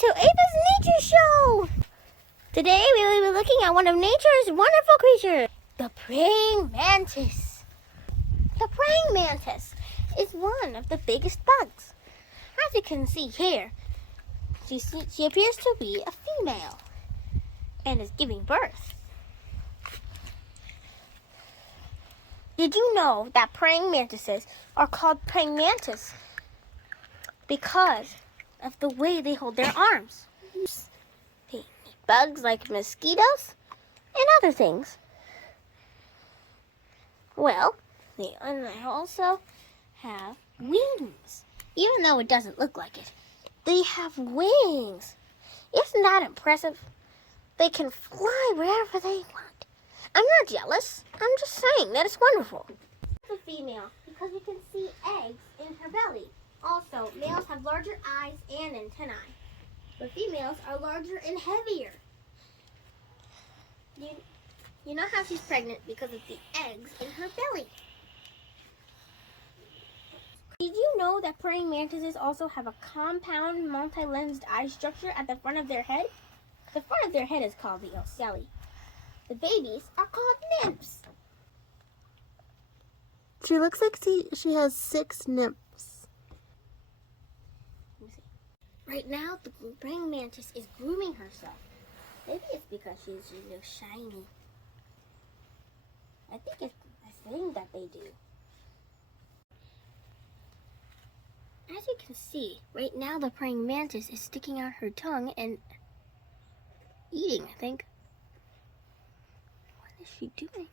to Ava's Nature Show! Today we will be looking at one of nature's wonderful creatures, the praying mantis. The praying mantis is one of the biggest bugs. As you can see here, she appears to be a female and is giving birth. Did you know that praying mantises are called praying mantis because of the way they hold their arms? They eat bugs like mosquitoes and other things. Well, they also have wings. Even though it doesn't look like it, they have wings. Isn't that impressive? They can fly wherever they want. I'm not jealous. I'm just saying that it's wonderful. It's a female because you can see eggs in her belly. Also, males have larger eyes and antennae, but females are larger and heavier. You know how she's pregnant because of the eggs in her belly. Did you know that praying mantises also have a compound multi-lensed eye structure at the front of their head? The front of their head is called the ocelli. The babies are called nymphs. She looks like she has 6 nymphs. Right now, the praying mantis is grooming herself. Maybe it's because she's shiny. I think it's a thing that they do. As you can see, right now the praying mantis is sticking out her tongue and eating, I think. What is she doing?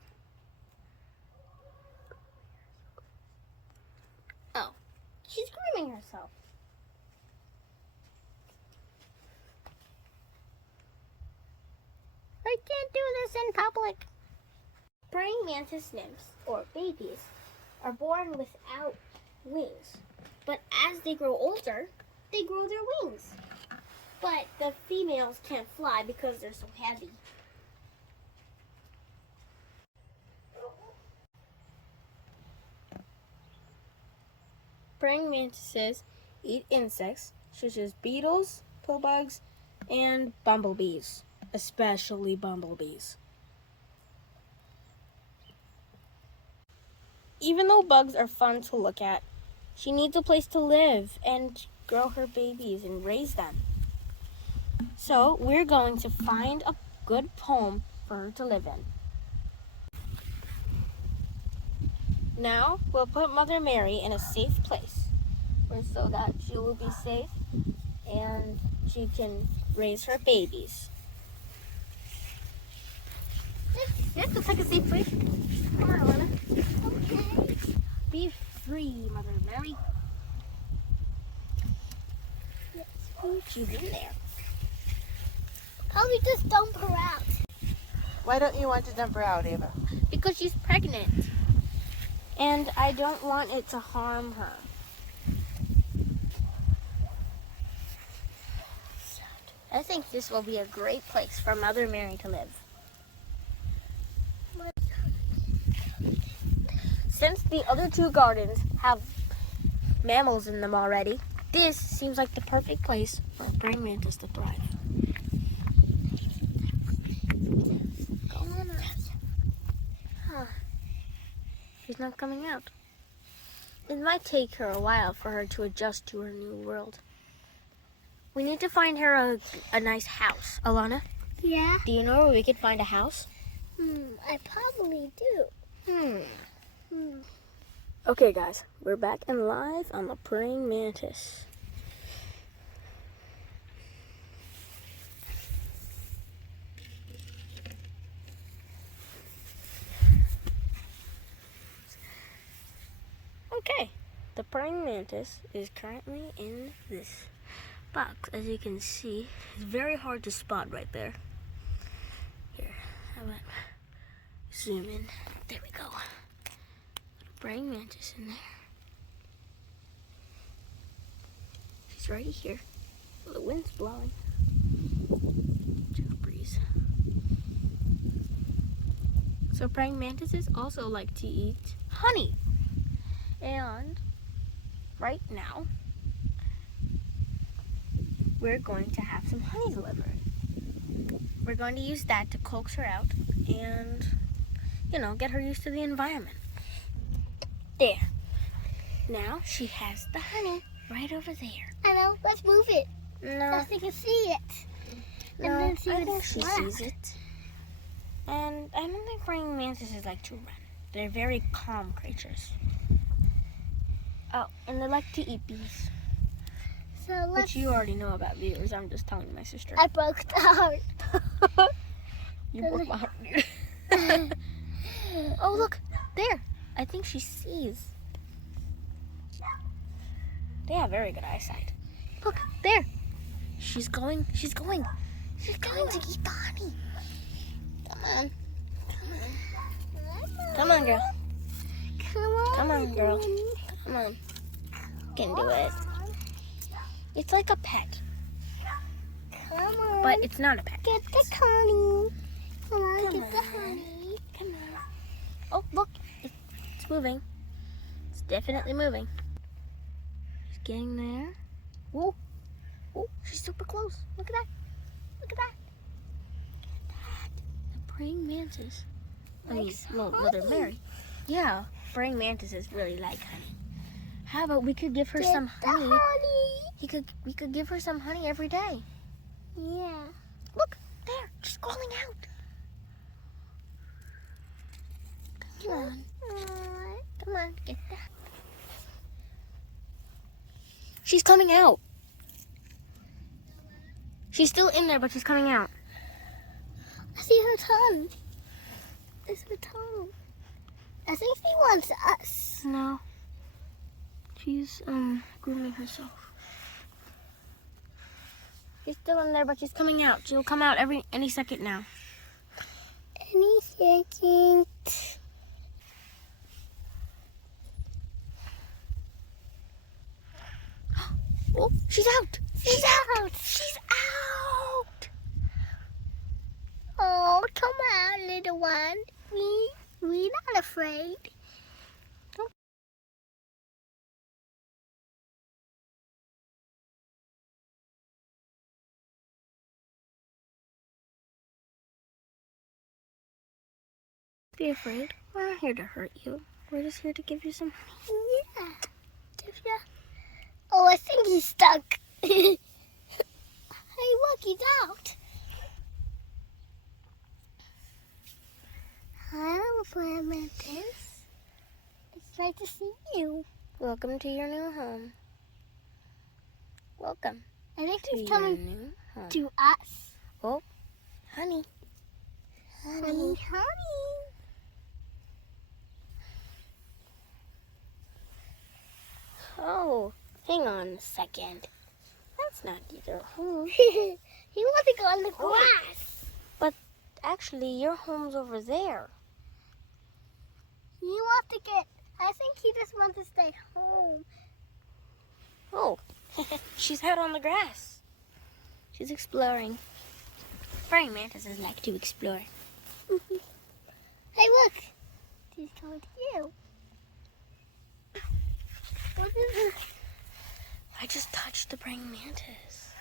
Oh, she's grooming herself. I can't do this in public. Praying mantis nymphs, or babies, are born without wings. But as they grow older, they grow their wings. But the females can't fly because they're so heavy. Praying mantises eat insects such as beetles, pill bugs, and bumblebees, especially bumblebees. Even though bugs are fun to look at, she needs a place to live and grow her babies and raise them. So we're going to find a good home for her to live in. Now we'll put Mother Mary in a safe place so that she will be safe and she can raise her babies. Yes, looks like a safe place. Come on, Alana. Okay. Be free, Mother Mary. Let's put you in there. Probably just dump her out. Why don't you want to dump her out, Ava? Because she's pregnant. And I don't want it to harm her. I think this will be a great place for Mother Mary to live. Since the other 2 gardens have mammals in them already, this seems like the perfect place for a praying mantis to thrive. Go on out. Huh. She's not coming out. It might take her a while for her to adjust to her new world. We need to find her a nice house. Alana? Yeah? Do you know where we could find a house? I probably do. Okay, guys, we're back and live on the praying mantis. Okay, the praying mantis is currently in this box. As you can see, it's very hard to spot right there. Here, how about zoom in? There we go. Praying mantis in there. She's right here. Well, the wind's blowing. Chill breeze. So praying mantises also like to eat honey. And right now, we're going to have some honey delivered. We're going to use that to coax her out and, get her used to the environment. There. Now she has the honey right over there. I know. Let's move it. No, So they can see it. And no, then see I what think it's she like. sees it. And I don't think praying mantises like to run. They're very calm creatures. Oh, and they like to eat bees. So let's. Which you already know about, viewers. I'm just telling my sister. I broke the heart. You broke my heart, dude. Oh, look. There. I think she sees. They have very good eyesight. Look, there. She's going to eat the honey. Come on. Come on, girl. Come on, girl. Come on. You can do it. It's like a pet, Come on. but it's not a pet. Get the honey. Come on, Come get the on. honey. Come on. Oh, look. It's moving. It's definitely moving. She's getting there. Whoa. Oh, she's super close. Look at that. Look at that. Look at that. The praying mantis. Likes Mother honey. Mary. Yeah, praying mantises really like honey. How about we could give her Get some the honey? honey. We could give her some honey every day. Yeah. Look, there. She's calling out. Come on. Come on, get that. She's coming out. She's still in there, but she's coming out. I see her tongue. It's her tongue. I think she wants us. No. She's grooming herself. She's still in there, but she's coming out. She'll come out any second now. Any second. Oh, she's out. She's out. She's out. Oh, come out, little one. We're not afraid. Be afraid. We're not here to hurt you. We're just here to give you some honey. Yeah. Tifia. Oh, I think he's stuck. Hey, look, he's out. Hello, Friend Mantis. It's nice to see you. Welcome to your new home. Welcome I think to he's your coming new home. to us. Oh, honey. Honey, honey. Oh, hang on a second. That's not your home. He wants to go on the grass. Actually, your home's over there. He wants to get. I think he just wants to stay home. Oh, she's out on the grass. She's exploring. Praying mantises like to explore. Hey, look. She's coming to you. What is it? I just touched the praying mantis.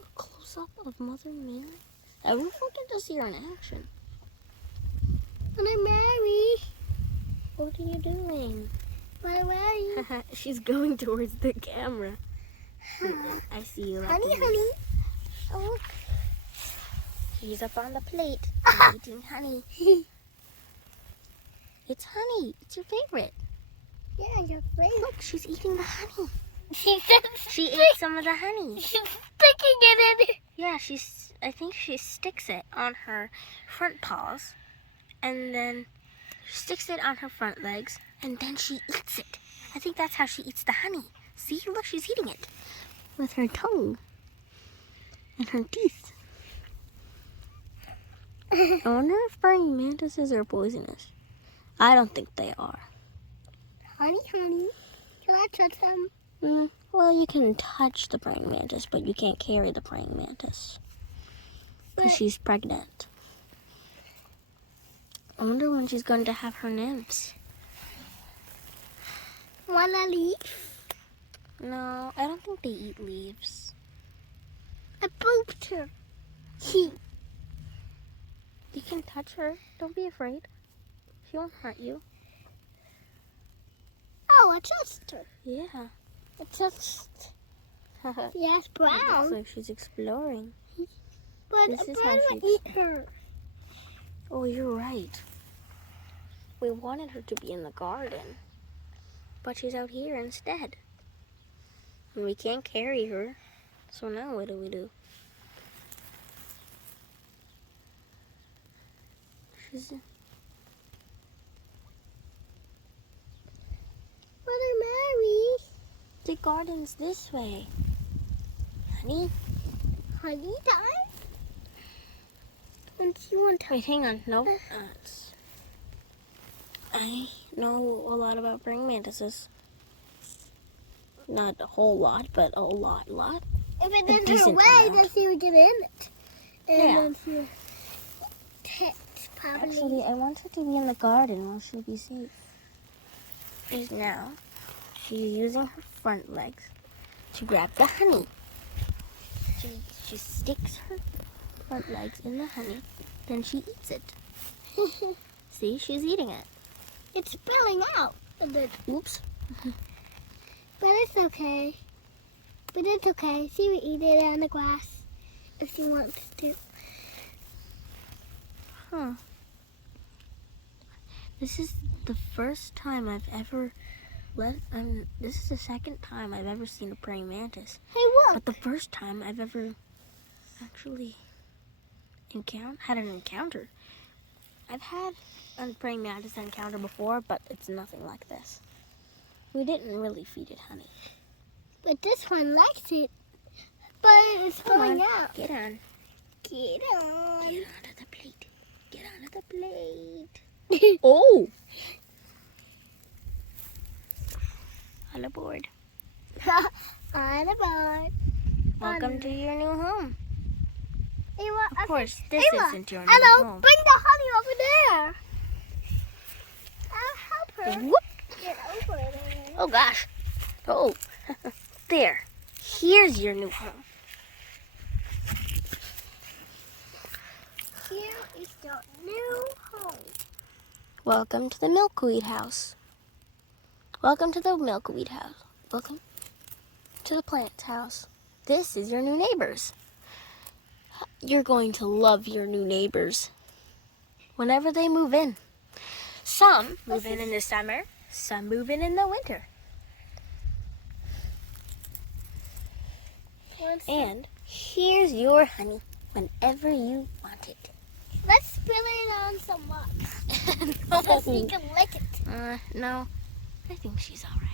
A close-up of Mother Mary. I wish we could just see her in action. Mother Mary. What are you doing? Mother Mary. She's going towards the camera. I see you. Honey, honey. Oh, look. She's up on the plate eating honey. It's honey. It's your favorite. Yeah, your favorite. Look, she's eating the honey. She ate some of the honey. She's sticking it in. Yeah, I think she sticks it on her front paws, and then sticks it on her front legs, and then she eats it. I think that's how she eats the honey. See, look, she's eating it with her tongue and her teeth. I wonder if praying mantises are poisonous. I don't think they are. Honey, honey. Can I touch them? Well, you can touch the praying mantis, but you can't carry the praying mantis because she's pregnant. I wonder when she's going to have her nymphs. Wanna leave? No, I don't think they eat leaves. I booped her. You can touch her. Don't be afraid. She won't hurt you. Oh, I touched her. Yeah. I touched. It Yes, looks brown. like she's exploring. But This a is bird how would she- eat her. Oh, you're right. We wanted her to be in the garden, but she's out here instead. And we can't carry her. So now what do we do? She's... Mother Mary. The garden's this way. Honey? Honey time? Don't you want to? Wait, hang on. No. I know a lot about praying mantises. Not a whole lot, but a lot. If it A didn't her decent way, amount. then she would get in it. And Yeah. then she would text probably. Actually, I want her to be in the garden where she'll be safe. Because now, she's using her front legs to grab the honey. She sticks her front legs in the honey, then she eats it. See, she's eating it. It's spilling out. And then, Oops. but it's okay. But it's okay. She would eat it on the grass if she wants to. Huh. This is the first time I've ever this is the second time I've ever seen a praying mantis. Hey, look. But the first time I've ever actually had an encounter. I've had a praying mantis encounter before, but it's nothing like this. We didn't really feed it honey. But this one likes it. But it's spilling out. Get on. Get on. Get onto the plate. Get onto the plate. Oh! On aboard. On the board. Welcome to your new home. Ava, Of course, this Ava, isn't your new hello, home. bring the honey over there. I'll help her Whoop! get over there. Oh gosh. Oh. There. Here's your new home. Here is your new home. Welcome to the milkweed house. Welcome to the milkweed house. Welcome to the plant's house. This is your new neighbors. You're going to love your new neighbors whenever they move in. Some move in the summer, some move in the winter. And here's your honey whenever you want it. Let's spill it on some rocks. No. So she can lick it. No. I think she's all right.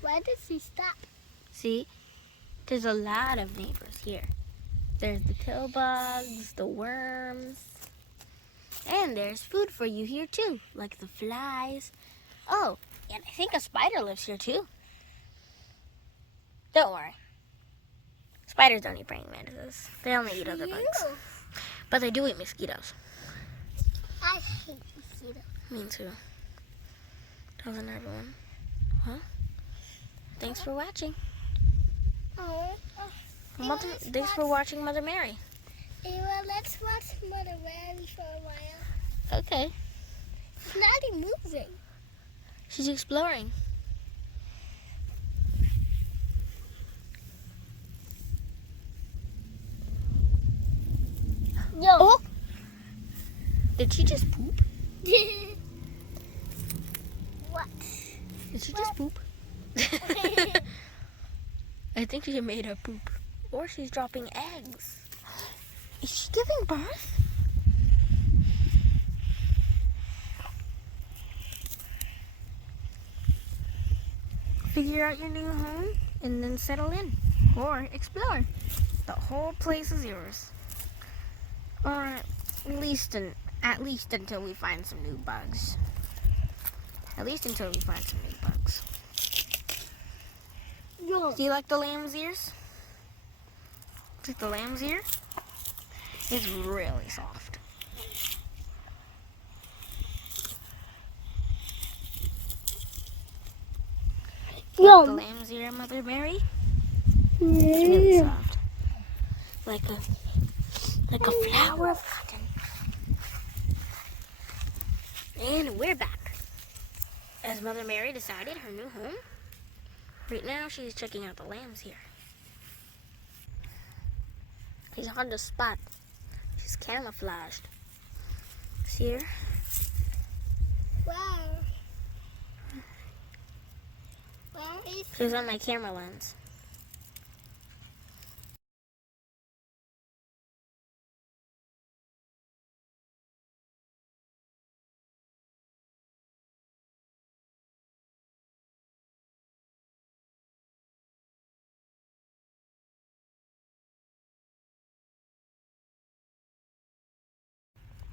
Why did she stop? See, there's a lot of neighbors here. There's the pill bugs, the worms, and there's food for you here too, like the flies. Oh, and I think a spider lives here too. Don't worry. Spiders don't eat praying mantises. They only eat other bugs. But they do eat mosquitoes. I hate mosquitoes. Me too. Doesn't everyone? Huh? Thanks for watching. Thanks for watching Mother Mary. Ava, let's watch Mother Mary for a while. Okay. It's not even moving. She's exploring. Yo. Oh! Did she just poop? What? Did she just poop? I think she made a poop. Or she's dropping eggs. Is she giving birth? Figure out your new home and then settle in. Or explore. The whole place is yours. Or at least until we find some new bugs. At least until we find some new bugs. Yo. Do you like the lamb's ears? Like the lamb's ear? It's really soft. The Yum. lamb's ear, Mother Mary. It's really Mm. soft. Like a flower of cotton. And we're back. As Mother Mary decided her new home. Right now she's checking out the lambs here. She's hard to spot. She's camouflaged. See her? Wow. Where is She's on my camera lens.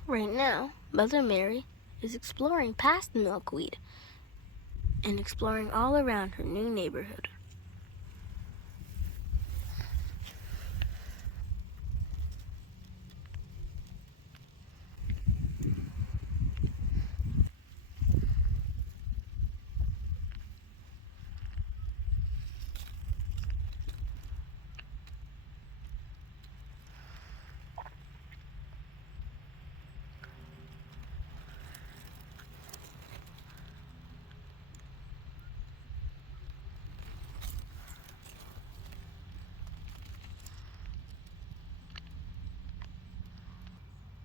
Right now, Mother Mary is exploring past the milkweed and exploring all around her new neighborhood.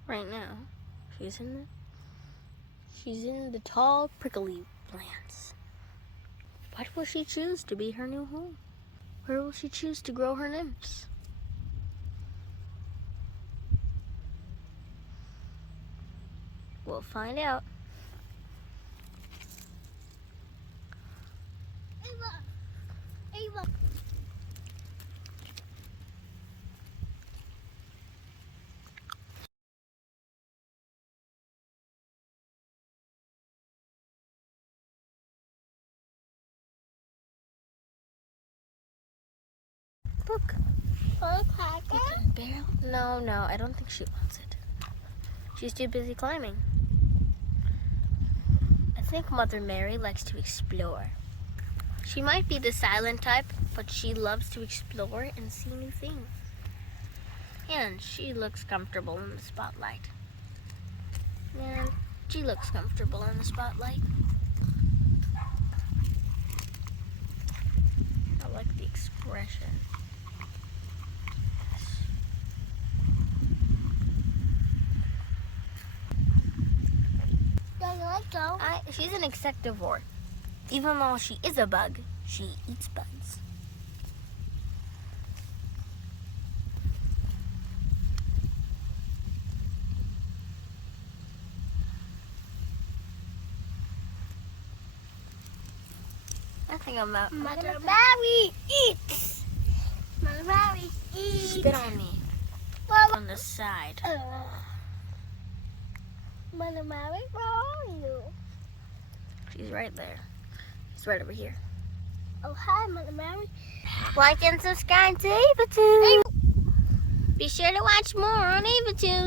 Right now, she's in the tall, prickly plants. What will she choose to be her new home? Where will she choose to grow her nymphs? We'll find out. Ava? Ava. Look. Want a cracker? No, I don't think she wants it. She's too busy climbing. I think Mother Mary likes to explore. She might be the silent type, but she loves to explore and see new things. And she looks comfortable in the spotlight. And she looks comfortable in the spotlight. I like the expression. Don't you like so? She's an insectivore. Even though she is a bug, she eats bugs. Nothing about Mother Mary eats. Mother Mary eats. spit on me Mother, on the side. Mother Mary, where are you? She's right there. She's right over here. Oh, hi, Mother Mary. Like and subscribe to AvaToons. Be sure to watch more on AvaToons.